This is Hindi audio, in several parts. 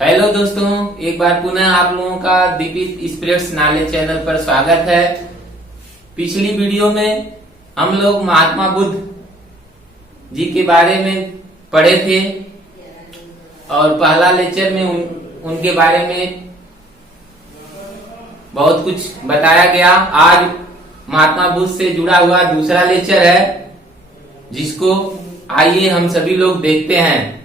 हेलो दोस्तों, एक बार पुनः आप लोगों का दीपित स्प्रेड्स नॉलेज चैनल पर स्वागत है। पिछली वीडियो में हम लोग महात्मा बुद्ध जी के बारे में पढ़े थे और पहला लेक्चर में उनके बारे में बहुत कुछ बताया गया। आज महात्मा बुद्ध से जुड़ा हुआ दूसरा लेक्चर है, जिसको आइए हम सभी लोग देखते हैं।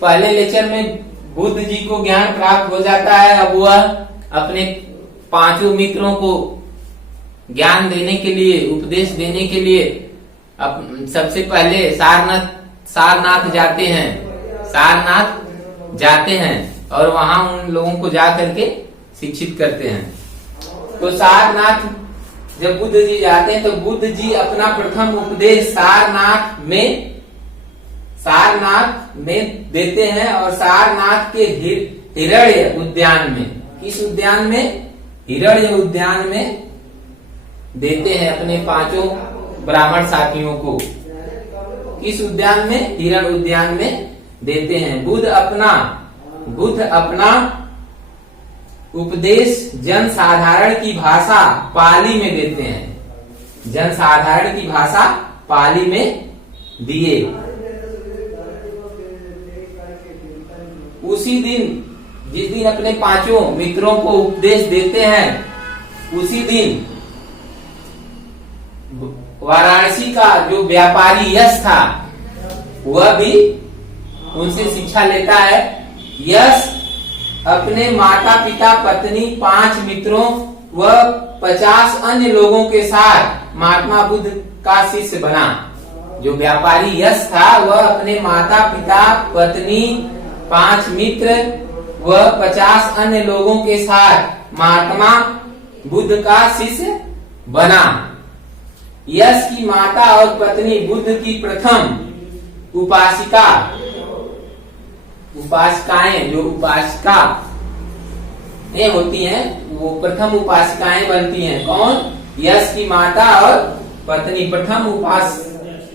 पहले लेक्चर में बुद्ध जी को ज्ञान प्राप्त हो जाता है। अब वह अपने पांचों मित्रों को ज्ञान देने के लिए, उपदेश देने के लिए सबसे पहले सारनाथ जाते हैं और वहां उन लोगों को जा करके शिक्षित करते हैं। तो सारनाथ जब बुद्ध जी जाते हैं तो बुद्ध जी अपना प्रथम उपदेश सारनाथ में देते हैं और सारनाथ के हिरण्य उद्यान में, किस उद्यान में? हिरण्य उद्यान में देते हैं अपने पांचों ब्राह्मण साथियों को। किस उद्यान में? हिरण्य उद्यान में देते हैं। बुद्ध अपना उपदेश जनसाधारण की भाषा पाली में देते हैं। जनसाधारण की भाषा पाली में दिए। उसी दिन, जिस दिन अपने पांचों मित्रों को उपदेश देते हैं, उसी दिन वाराणसी का जो व्यापारी यश था, वह भी उनसे शिक्षा लेता है। यश अपने माता पिता, पत्नी, 5 मित्रों व 50 अन्य लोगों के साथ महात्मा बुद्ध का शिष्य बना। जो व्यापारी यश था, वह अपने माता पिता, पत्नी, 5 मित्र व 50 अन्य लोगों के साथ महात्मा बुद्ध का शिष्य बना। यश की माता और पत्नी बुद्ध की प्रथम उपासिकाएं, जो उपासिका होती हैं, वो प्रथम उपासिकाएं बनती हैं। कौन? यश की माता और पत्नी प्रथम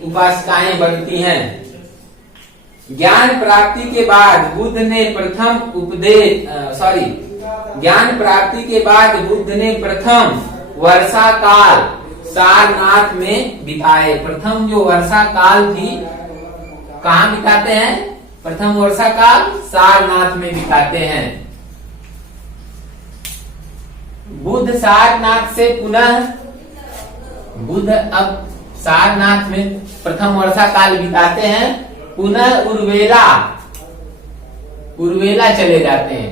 उपासिकाएं बनती हैं। ज्ञान प्राप्ति के बाद बुद्ध ने प्रथम वर्षा काल सारनाथ में बिताए। प्रथम जो वर्षा काल थी, कहाँ बिताते हैं? प्रथम वर्षा काल सारनाथ में बिताते हैं। बुद्ध अब सारनाथ में प्रथम वर्षा काल बिताते हैं। पुनः उर्वेला चले जाते हैं।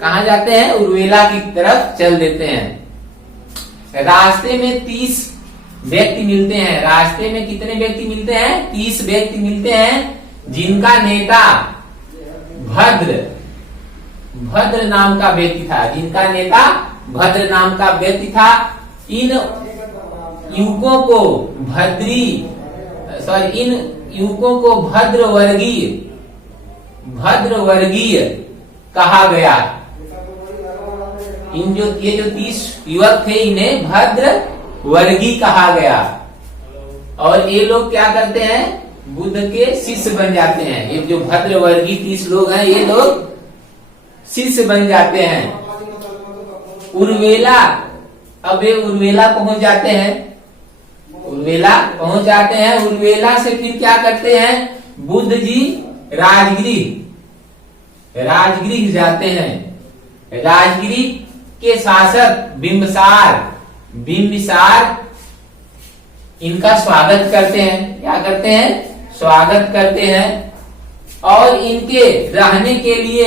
कहाँ जाते हैं? उर्वेला की तरफ चल देते हैं। रास्ते में 30 व्यक्ति मिलते हैं। रास्ते में कितने व्यक्ति मिलते हैं? 30 व्यक्ति मिलते हैं, जिनका नेता भद्र नाम का व्यक्ति था। इन युवकों को भद्रवर्गीय कहा गया। ये जो 30 युवक थे, इन्हें भद्रवर्गीय कहा गया। और ये लोग क्या करते हैं? बुद्ध के शिष्य बन जाते हैं। ये जो भद्रवर्गीय 30 लोग हैं, ये लोग शिष्य बन जाते हैं। अब ये उर्वेला पहुंच जाते हैं। उर्वेला से फिर क्या करते हैं? बुद्ध जी राजगृह जाते हैं। राजगृह के शासक बिंबिसार इनका स्वागत करते हैं। क्या करते हैं? स्वागत करते हैं। और इनके रहने के लिए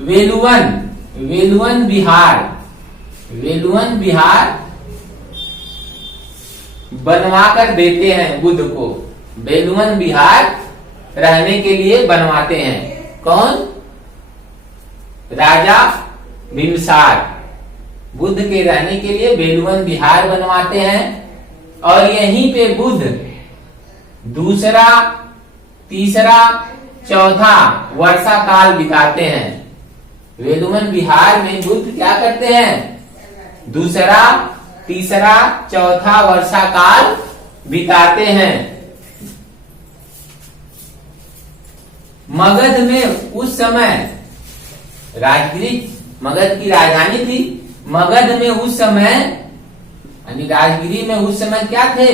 वेलुवन विहार बनवा कर देते हैं। बुद्ध को वेलुवन विहार रहने के लिए बनवाते हैं। कौन? राजा बिंबिसार बुद्ध के रहने के लिए वेलुवन विहार बनवाते हैं। और यहीं पे बुद्ध दूसरा, तीसरा, चौथा वर्षा काल बिताते हैं। वेलुवन विहार में बुद्ध क्या करते हैं? दूसरा, तीसरा, चौथा वर्षा काल बिताते हैं। मगध में उस समय राजगिरी मगध की राजधानी थी। मगध में उस समय यानी राजगिरी में उस समय क्या थे?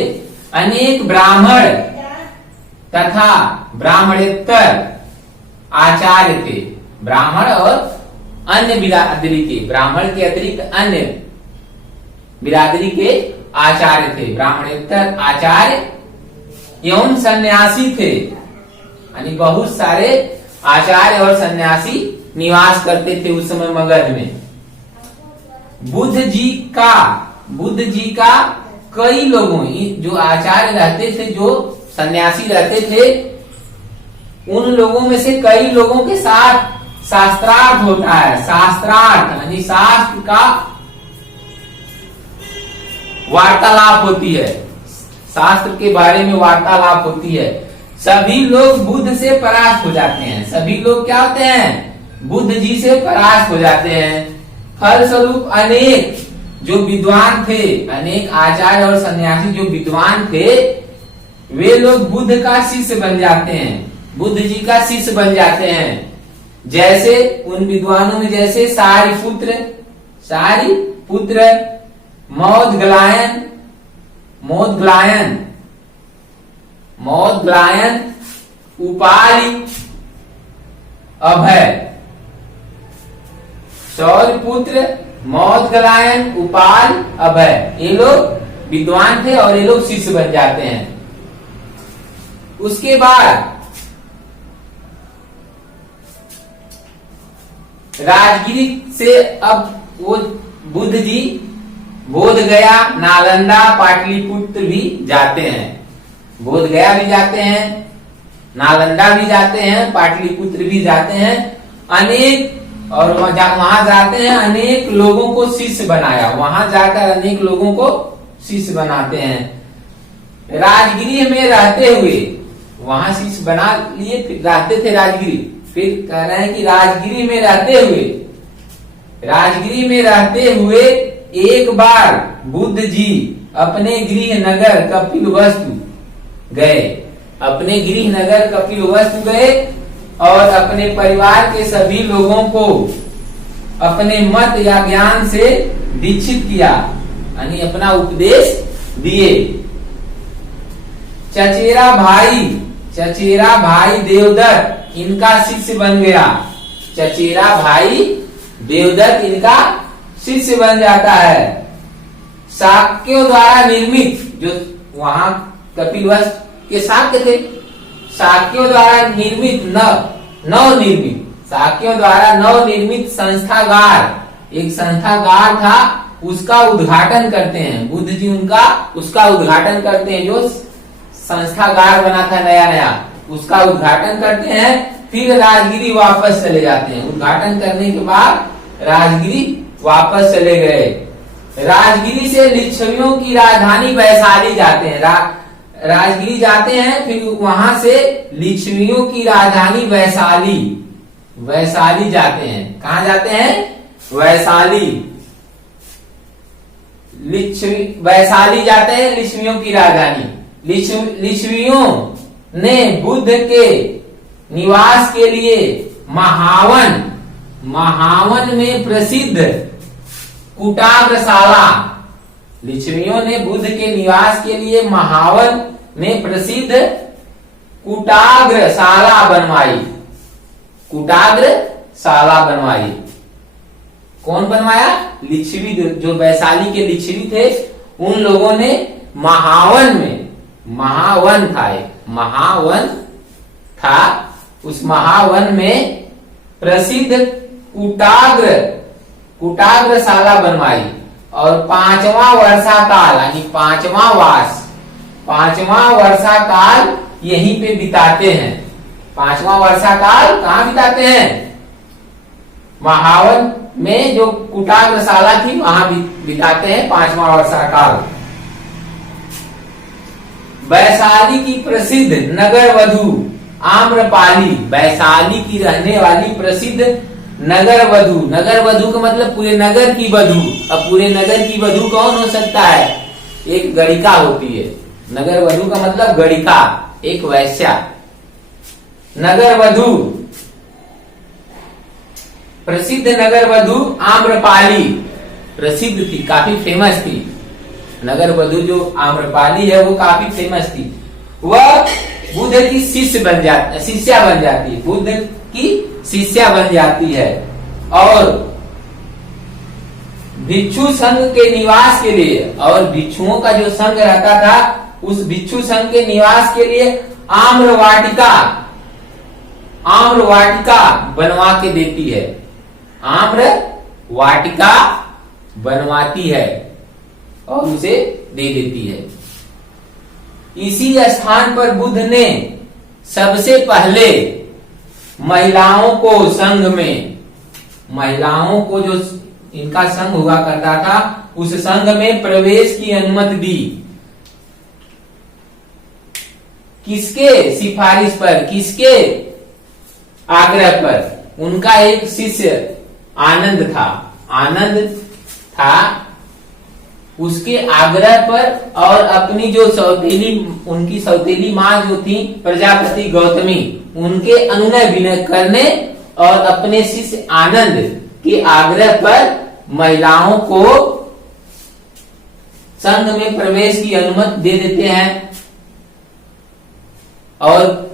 अनेक ब्राह्मण तथा ब्राह्मणेतर आचार्य थे। ब्राह्मण और अन्य बिरादरी के, ब्राह्मण के अतिरिक्त अन्य बिरादरी के आचार्य थे। ब्राह्मणेतर आचार्य एवं सन्यासी थे, यानी बहुत सारे आचार्य और सन्यासी निवास करते थे उस समय मगध में। बुद्ध जी का कई लोगों, जो आचार्य रहते थे, जो सन्यासी रहते थे, उन लोगों में से कई लोगों के साथ शास्त्रार्थ होता है। शास्त्रार्थ यानी शास्त्र का वार्तालाप होती है, शास्त्र के बारे में वार्तालाप होती है। सभी लोग बुद्ध से परास्त हो जाते हैं। सभी लोग क्या होते हैं? बुद्ध जी से परास्त हो जाते हैं। फलस्वरूप अनेक जो विद्वान थे, अनेक आचार्य और सन्यासी जो विद्वान थे, वे लोग बुद्ध का शिष्य बन जाते हैं, बुद्ध जी का शिष्य बन जाते हैं। जैसे उन विद्वानों में जैसे सारिपुत्र, मौद्गलायन, उपालि, अभय। शौर्यपुत्र, मौद्गलायन, उपाल, अभय, ये लोग विद्वान थे और ये लोग शिष्य बन जाते हैं। उसके बाद राजगिरी से अब वो बुद्ध जी बोध गया, नालंदा, पाटलिपुत्र भी जाते हैं। बोध गया भी जाते हैं, नालंदा भी जाते हैं, पाटलिपुत्र भी जाते हैं। अनेक और वहां जाते हैं, अनेक लोगों को शिष्य बनाया। वहां जाकर अनेक लोगों को शिष्य बनाते हैं। राजगिरी में रहते हुए वहां शिष्य बना लिए, फिर रहते थे राजगिरी। फिर कह रहे हैं कि राजगिरी में रहते हुए एक बार बुद्ध जी अपने गृह नगर कपिलवस्तु गए। अपने गृह नगर कपिलवस्तु गए और अपने परिवार के सभी लोगों को अपने मत या ज्ञान से दीक्षित किया, यानी अपना उपदेश दिए। चचेरा भाई देवदत्त इनका शिष्य बन गया। चचेरा भाई देवदत्त इनका शिष्य बन जाता है। शाक्यों द्वारा निर्मित, जो वहां कपिलवस्तु के शाक्य थे, शाक्यों द्वारा निर्मित शाक्यों द्वारा नवनिर्मित संस्थागार, एक संस्थागार था, उसका उद्घाटन करते हैं बुद्ध जी। उसका उद्घाटन करते हैं, जो संस्थागार बना था नया नया, उसका उद्घाटन करते हैं। फिर राजगिरी वापस चले जाते हैं। उद्घाटन करने के बाद राजगिरी वापस चले गए। राजगिरी से लिच्छवियों की राजधानी वैशाली जाते हैं। राजगिरी जाते हैं, फिर वहां से लिच्छवियों की राजधानी वैशाली जाते हैं। कहा जाते हैं? वैशाली जाते हैं, लिच्छवियों की राजधानी। लिच्छवियों ने बुद्ध के निवास के लिए महावन में प्रसिद्ध कुटाग्रशाला, लिच्छवियों ने बुद्ध के निवास के लिए महावन में प्रसिद्ध कुटाग्रशाला बनवाई। कौन बनवाया? लिच्छवी, जो वैशाली के लिच्छवी थे, उन लोगों ने महावन था, उस महावन में प्रसिद्ध कुटाग्रशाला बनवाई। और 5वां वर्षाकाल यानी 5वां वर्षाकाल यहीं पे बिताते हैं। 5वां वर्षाकाल कहाँ बिताते हैं? महावन में जो कुटाग्रशाला थी वहां बिताते हैं 5वां वर्षाकाल। वैशाली की प्रसिद्ध नगर वधू आम्रपाली, वैशाली की रहने वाली प्रसिद्ध नगर वधू का मतलब पूरे नगर की वधू। अब पूरे नगर की वधू कौन हो सकता है? एक गणिका होती है। नगर वधू का मतलब गणिका, एक वैश्या। नगर वधु, प्रसिद्ध नगर वधु आम्रपाली प्रसिद्ध थी, काफी फेमस थी। नगर वधु जो आम्रपाली है वो काफी फेमस थी। वह बुद्ध की शिष्या बन जाती है, बुद्ध की शिष्या बन जाती है। और भिक्षु संघ के निवास के लिए, और भिक्षुओं का जो संघ रहता था उस भिक्षु संघ के निवास के लिए आम्र वाटिका बनवा के देती है, आम्र वाटिका बनवाती है और उसे दे देती है। इसी स्थान पर बुद्ध ने सबसे पहले महिलाओं को संघ में, महिलाओं को जो इनका संघ हुआ करता था उस संघ में प्रवेश की अनुमति दी। किसके सिफारिश पर, किसके आग्रह पर? उनका एक शिष्य आनंद था, उसके आग्रह पर और अपनी जो उनकी सौतेली माँ जो थी प्रजापति गौतमी, उनके अनुनय विनय करने और अपने शिष्य आनंद के आग्रह पर महिलाओं को संघ में प्रवेश की अनुमति दे देते हैं और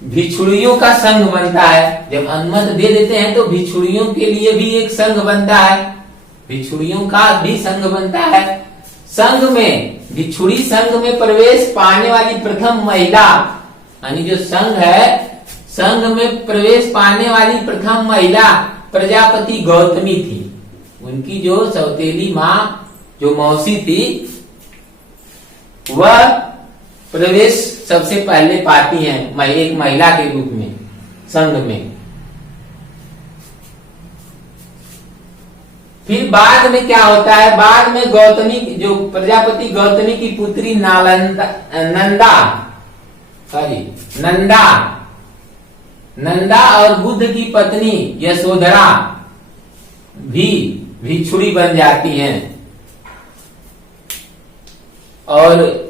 भिक्षुड़ियों का संघ बनता है। जब अनुमति दे देते हैं तो भिक्षुड़ियों के लिए भी एक संघ बनता है, भिक्षुड़ियों का भी संघ बनता है। संघ में, भिक्षुड़ी संघ में प्रवेश पाने वाली प्रथम महिला, यानी जो संघ है, संघ में प्रवेश पाने वाली प्रथम महिला प्रजापति गौतमी थी। उनकी जो सौतेली माँ, जो मौसी थी, वह प्रवेश सबसे पहले पाती हैं एक महिला के रूप में संघ में। फिर बाद में क्या होता है, बाद में गौतमी, जो प्रजापति गौतमी की पुत्री नंदा और बुद्ध की पत्नी यशोधरा भी भिक्षुड़ी बन जाती हैं और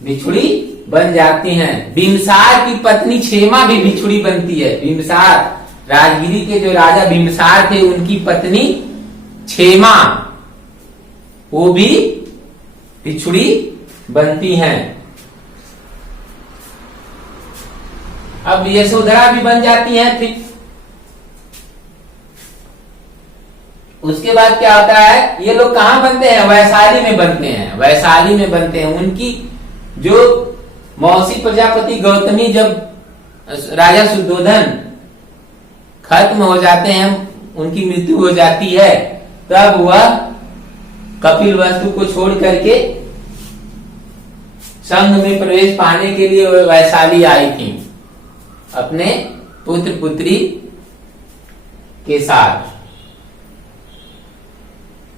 भिक्षुड़ी बन जाती हैं। बिंबिसार की पत्नी क्षेमा भी भिक्षुड़ी बनती है। बिंबिसार, राजगिरी के जो राजा बिंबिसार थे, उनकी पत्नी क्षेमा, वो भी भिक्षुड़ी बनती हैं। अब यशोधरा भी बन जाती हैं। फिर उसके बाद क्या होता है, ये लोग कहाँ बनते हैं? वैशाली में बनते हैं, वैशाली में बनते हैं। उनकी जो मौसी प्रजापति गौतमी, जब राजा शुद्धोधन खत्म हो जाते हैं, उनकी मृत्यु हो जाती है, तब वह कपिलवस्तु को छोड़ करके संघ में प्रवेश पाने के लिए वैशाली आई थी अपने पुत्र पुत्री के साथ।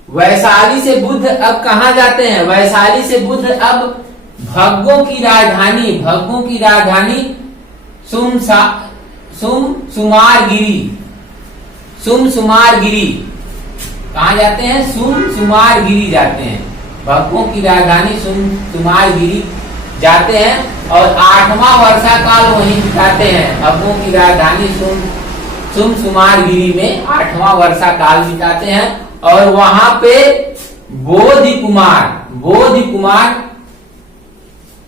वैशाली से बुद्ध अब कहाँ जाते हैं? वैशाली से बुद्ध अब भग्गों की राजधानी सुमसुमारगिरी कहाँ जाते हैं? सुमसुमारगिरी जाते हैं। भग्गों की राजधानी सुमसुमारगिरी जाते हैं और 8वां वर्षा काल वहीं बिताते हैं। भग्गों की राजधानी सुमसुमारगिरी में 8वां वर्षा काल बिताते हैं और वहां पे बोधि कुमार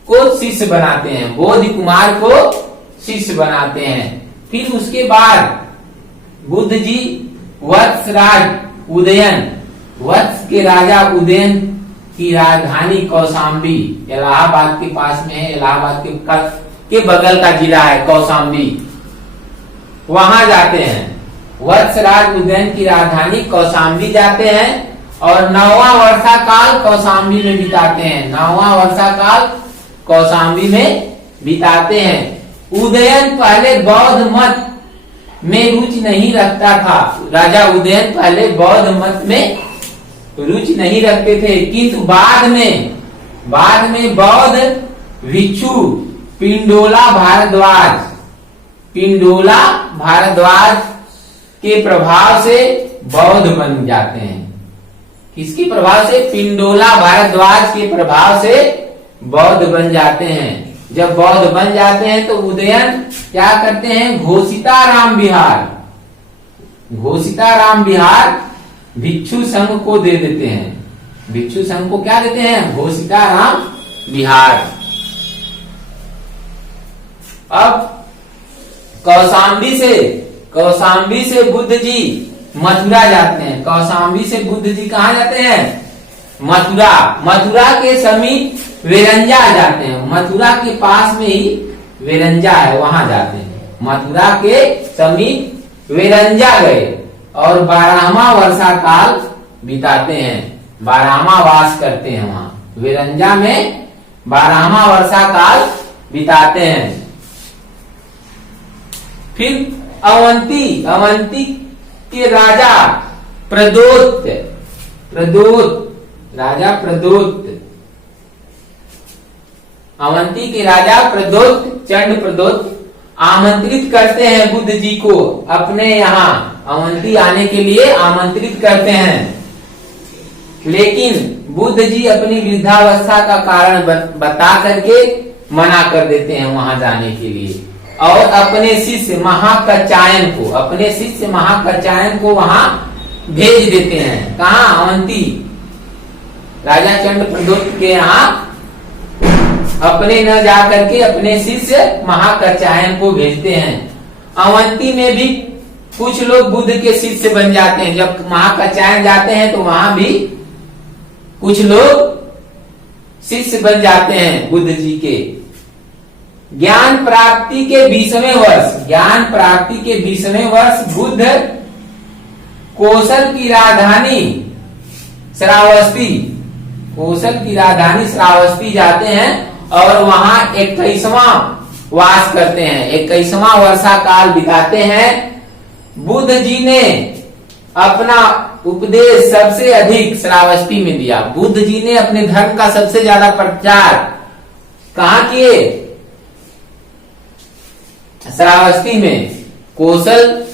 को शिष्य बनाते हैं, बोधि कुमार को शिष्य बनाते हैं। फिर उसके बाद बुद्ध जी वत्स के राजा उदयन की राजधानी कौशाम्बी, इलाहाबाद के पास में है, इलाहाबाद के बगल का जिला है कौशाम्बी, वहां जाते हैं। वत्सराज उदयन की राजधानी कौशाम्बी जाते हैं और 9वां वर्षा काल कौशाम्बी में बिताते हैं। 9वां वर्षा काल कौशाम्बी में बिताते हैं। उदयन पहले बौद्ध मत में रुचि नहीं रखता था। राजा उदयन पहले बौद्ध मत में रुचि नहीं रखते थे, किंतु बाद में बौद्ध भिक्षु पिंडोला भारद्वाज के प्रभाव से बौद्ध बन जाते हैं। किसके प्रभाव से? पिंडोला भारद्वाज के प्रभाव से बौद्ध बन जाते हैं। जब बौद्ध बन जाते हैं तो उदयन क्या करते हैं, घोषिताराम विहार, घोषिताराम विहार भिक्षु संघ को दे देते हैं। भिक्षु संघ को क्या देते हैं, घोषिताराम विहार। अब कौशाम्बी से बुद्ध जी मथुरा जाते हैं। कौशाम्बी से बुद्ध जी कहाँ जाते हैं, मथुरा। मथुरा के समीप वेरंजा जाते हैं, मथुरा के पास में ही वेरंजा है, वहां जाते हैं। मथुरा के समीप वेरंजा गए और 12वां वर्षा काल बिताते हैं, 12वां वास करते हैं वहां वेरंजा में, 12वां वर्षा काल बिताते हैं। फिर अवंती के राजा प्रदोत, राजा प्रदोत, अवंती के राजा प्रदोत, चंड प्रदोत आमंत्रित करते हैं बुद्ध जी को अपने यहाँ अवंती आने के लिए आमंत्रित करते हैं। लेकिन बुद्ध जी अपनी वृद्धावस्था का कारण बता करके मना कर देते हैं वहां जाने के लिए, और अपने शिष्य महाकचायन को वहां भेज देते हैं। कहाँ, अवंती, राजा चंड प्रदोत के यहाँ अपने न जाकर के अपने शिष्य महाकचायन को भेजते हैं। अवंती में भी कुछ लोग बुद्ध के शिष्य बन जाते हैं। जब महाकचायन जाते हैं तो वहां भी कुछ लोग शिष्य बन जाते हैं बुद्ध जी के। ज्ञान प्राप्ति के 20वें वर्ष बुद्ध कौशल की राजधानी श्रावस्ती जाते हैं और वहां 21वां वास करते हैं, 21वां वर्षा काल बिताते हैं। बुद्ध जी ने अपना उपदेश सबसे अधिक श्रावस्ती में दिया। बुद्ध जी ने अपने धर्म का सबसे ज्यादा प्रचार कहाँ किए, श्रावस्ती में। कौशल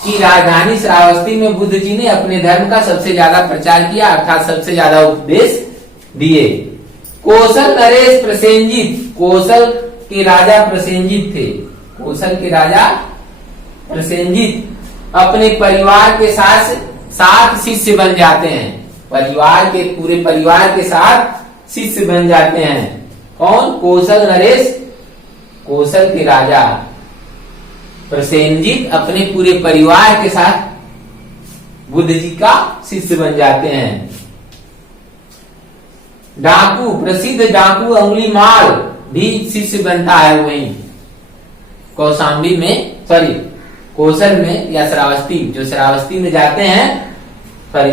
की राजधानी श्रावस्ती में बुद्ध जी ने अपने धर्म का सबसे ज्यादा प्रचार किया, अर्थात सबसे ज्यादा उपदेश दिए। कौशल नरेश प्रसेनजित, कौशल के राजा प्रसेनजित थे। कौशल के राजा प्रसेनजित अपने परिवार के साथ 7 शिष्य बन जाते हैं। पूरे परिवार के साथ शिष्य बन जाते हैं। कौन, कौशल नरेश, कौशल के राजा प्रसेनजित अपने पूरे परिवार के साथ बुद्ध जी का शिष्य बन जाते हैं। डाकू, प्रसिद्ध डाकू अंगुलीमाल भी शिष्य बनता है वहीं कौशाम्बी में, कौशल में या श्रावस्ती। जो श्रावस्ती में जाते हैं,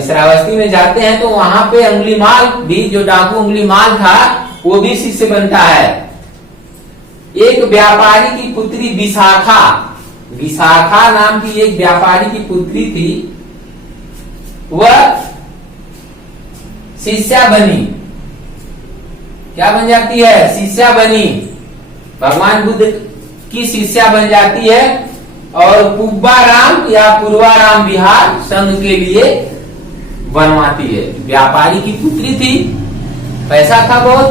श्रावस्ती में जाते हैं तो वहां पे अंगुलीमाल भी, जो डाकू अंगुलीमाल था, वो भी शिष्य बनता है। एक व्यापारी की पुत्री विशाखा नाम की एक व्यापारी की पुत्री थी, वह शिष्या बनी। क्या बन जाती है, शिष्या बनी, भगवान बुद्ध की शिष्या बन जाती है और पुब्बाराम या पूर्वाराम विहार संघ के लिए बनवाती है। व्यापारी की पुत्री थी, पैसा था बहुत,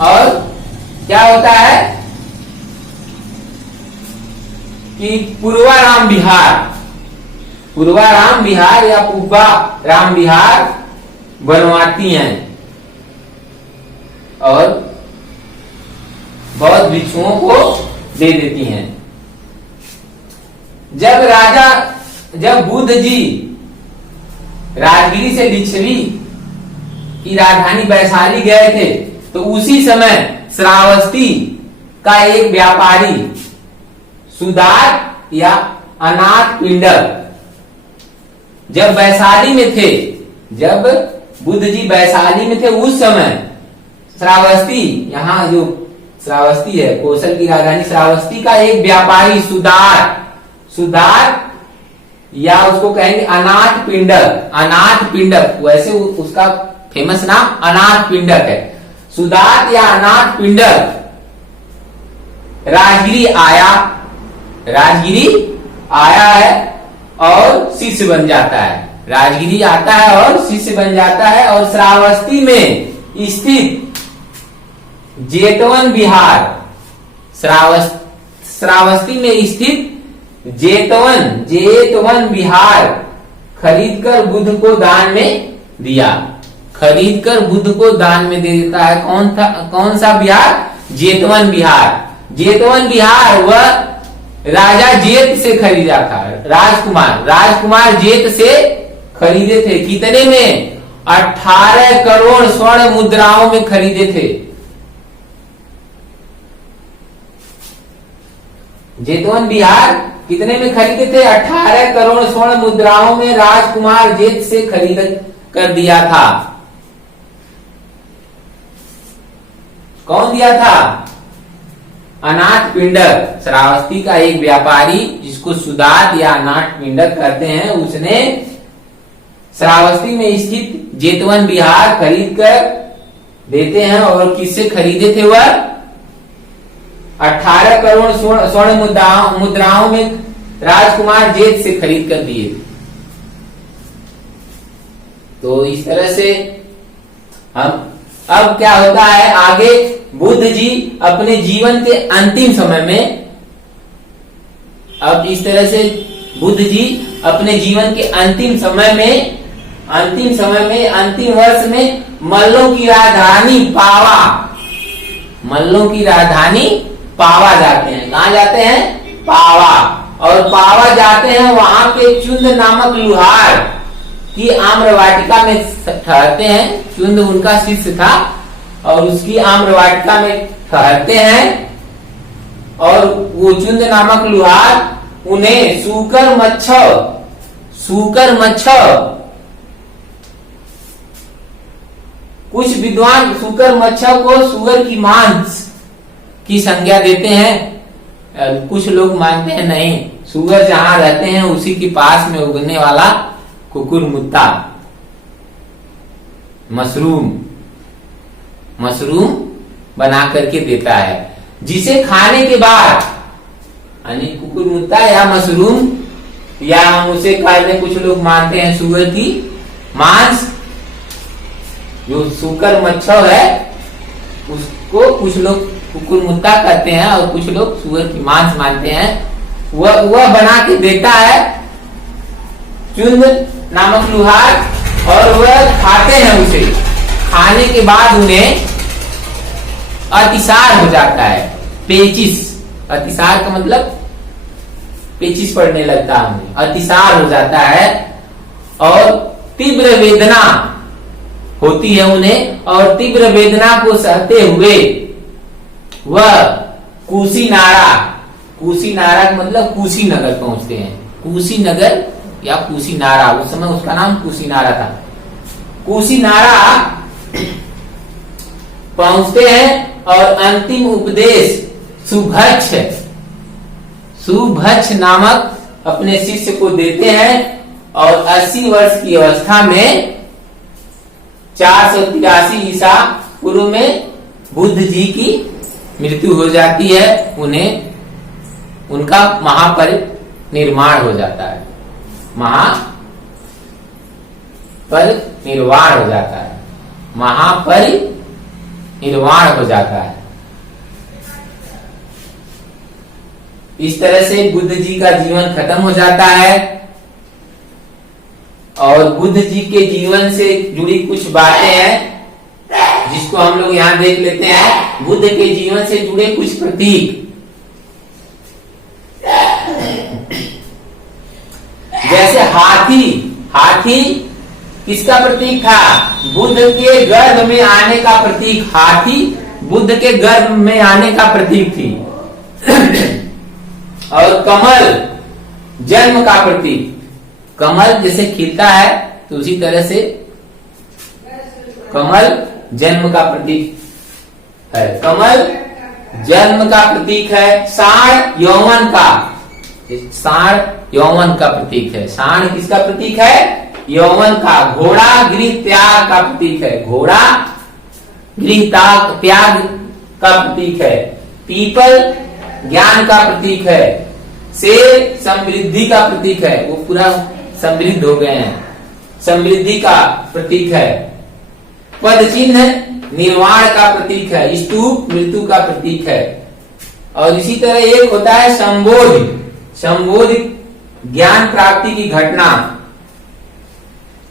और क्या होता है कि पूर्वाराम विहार या पुब्बा राम विहार बनवाती हैं और बौद्ध भिक्षुओं को दे देती हैं। जब बुद्ध जी राजगिरी से लिच्छवी की राजधानी वैशाली गए थे तो उसी समय श्रावस्ती का एक व्यापारी सुदार या अनाथ पिंडक जब वैशाली में थे, जब बुद्ध जी वैशाली में थे, उस समय श्रावस्ती, यहाँ जो श्रावस्ती है कौशल की राजधानी श्रावस्ती का एक व्यापारी सुदार या उसको कहेंगे अनाथ पिंडक, वैसे उसका फेमस नाम अनाथ पिंडक है। सुदार या अनाथ पिंडक राजगिरी आया है और शिष्य बन जाता है। राजगिरी आता है और शिष्य बन जाता है और श्रावस्ती में स्थित जेतवन विहार, श्रावस्ती में स्थित जेतवन विहार खरीदकर बुद्ध को दान में दिया। खरीदकर बुद्ध को दान में दे देता है। कौन सा विहार? जेतवन विहार। जेतवन विहार वह राजा जेत से खरीदा था। राजकुमार जेत से खरीदे थे। कितने में? 18 करोड़ स्वर्ण मुद्राओं में खरीदे थे। जेतवन विहार कितने में खरीदे थे? 18 करोड़ स्वर्ण मुद्राओं में राजकुमार जेत से खरीद कर दिया था। कौन दिया था? अनाथ पिंडक, श्रावस्ती का एक व्यापारी जिसको सुदात या अनाथ पिंडक कहते हैं, उसने श्रावस्ती में स्थित जेतवन विहार खरीद कर देते हैं। और किससे खरीदे थे? वह 18 करोड़ स्वर्ण मुद्राओं में राजकुमार जेत से खरीद कर दिए। तो इस तरह से हम अब क्या होता है आगे, बुद्ध जी अपने जीवन के अंतिम समय में, अब इस तरह से बुद्ध जी अपने जीवन के अंतिम वर्ष में मल्लों की राजधानी पावा जाते हैं। कहाँ जाते हैं? पावा। और पावा जाते हैं, वहां पे चुंद नामक लुहार की आम्रवाटिका में ठहरते हैं। चुंद उनका शिष्य था और उसकी आम्रवाटिका में ठहरते हैं। और वो चुंद नामक लुहार उन्हें सूकर मच्छ कुछ विद्वान सूकर मच्छ को सुअर की मांस की संज्ञा देते हैं। कुछ लोग मानते हैं नहीं, सुअर जहां रहते हैं उसी के पास में उगने वाला कुकुरमुत्ता, मशरूम बना करके देता है, जिसे खाने के बाद, यानी कुकुरमुत्ता या मशरूम, या हम उसे कहते, कुछ लोग मानते हैं सुअर की मांस, जो सूकर मच्छर है उसको कुछ लोग कुकुरमुत्ता कहते हैं और कुछ लोग सुअर की मांस मानते हैं। वह बना के देता है चुंद नामक लुहार, और वह खाते हैं। उसे खाने के बाद उन्हें अतिसार हो जाता है, पेचिस। अतिसार का मतलब पेचिस पड़ने लगता है, उन्हें अतिसार हो जाता है और तीव्र वेदना होती है उन्हें। और तीव्र वेदना को सहते हुए वह कुशीनारा का मतलब कुशीनगर पहुंचते हैं। कुशीनगर या कुशीनारा, उस समय उसका नाम कुशीनारा था। कुशीनारा पहुंचते हैं और अंतिम उपदेश सुभक्ष नामक अपने शिष्य को देते हैं। और 80 वर्ष की अवस्था में 483 ईसा पूर्व में बुद्ध जी की मृत्यु हो जाती है। उनका महापरिनिर्वाण हो जाता है, महापरिनिर्वाण हो जाता है। इस तरह से बुद्ध जी का जीवन खत्म हो जाता है। और बुद्ध जी के जीवन से जुड़ी कुछ बातें हैं जिसको हम लोग यहाँ देख लेते हैं। बुद्ध के जीवन से जुड़े कुछ प्रतीक, जैसे हाथी किसका प्रतीक था? बुद्ध के गर्भ में आने का प्रतीक। हाथी बुद्ध के गर्भ में आने का प्रतीक थी। और कमल जन्म का प्रतीक। कमल जैसे खिलता है तो उसी तरह से कमल जन्म का प्रतीक है। कमल जन्म का प्रतीक है। साण यौवन का प्रतीक है। साण किसका प्रतीक है? यौवन का। घोड़ा गृह त्याग का प्रतीक है। घोड़ा गृह त्याग का प्रतीक है। पीपल ज्ञान का प्रतीक है। शेर समृद्धि का प्रतीक है। वो पूरा समृद्ध हो गए हैं, समृद्धि का प्रतीक है। पद चिन्ह निर्वाण का प्रतीक है, स्तूप मृत्यु का प्रतीक है। और इसी तरह एक होता है संबोधि। संबोधि ज्ञान प्राप्ति की घटना,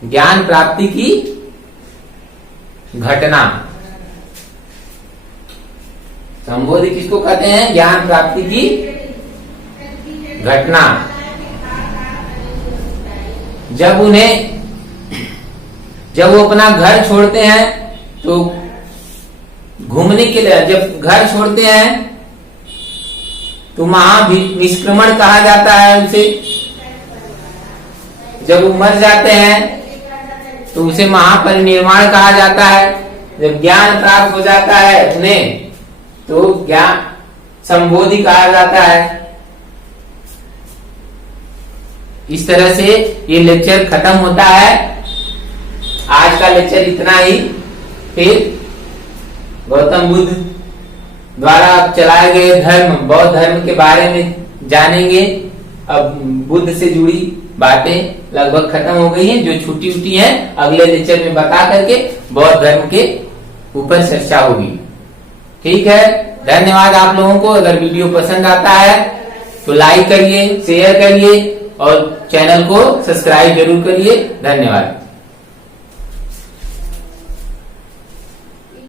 ज्ञान प्राप्ति की घटना। संबोधि किसको कहते हैं? ज्ञान प्राप्ति की घटना। जब वो अपना घर छोड़ते हैं तो घूमने के लिए, जब घर छोड़ते हैं तो महानिष्क्रमण कहा जाता है उसे। जब वो मर जाते हैं तो उसे महापरिनिर्वाण कहा जाता है। जब ज्ञान प्राप्त हो जाता है उन्हें तो ज्ञान संबोधि कहा जाता है। इस तरह से ये लेक्चर खत्म होता है। आज का लेक्चर इतना ही। फिर गौतम बुद्ध द्वारा चलाए गए धर्म, बौद्ध धर्म के बारे में जानेंगे। अब बुद्ध से जुड़ी बातें लगभग खत्म हो गई हैं, जो छुट्टी उठी हैं अगले लेक्चर में बता करके बौद्ध धर्म के ऊपर चर्चा होगी। ठीक है, धन्यवाद आप लोगों को। अगर वीडियो पसंद आता है तो लाइक करिए, शेयर करिए और चैनल को सब्सक्राइब जरूर करिए। धन्यवाद।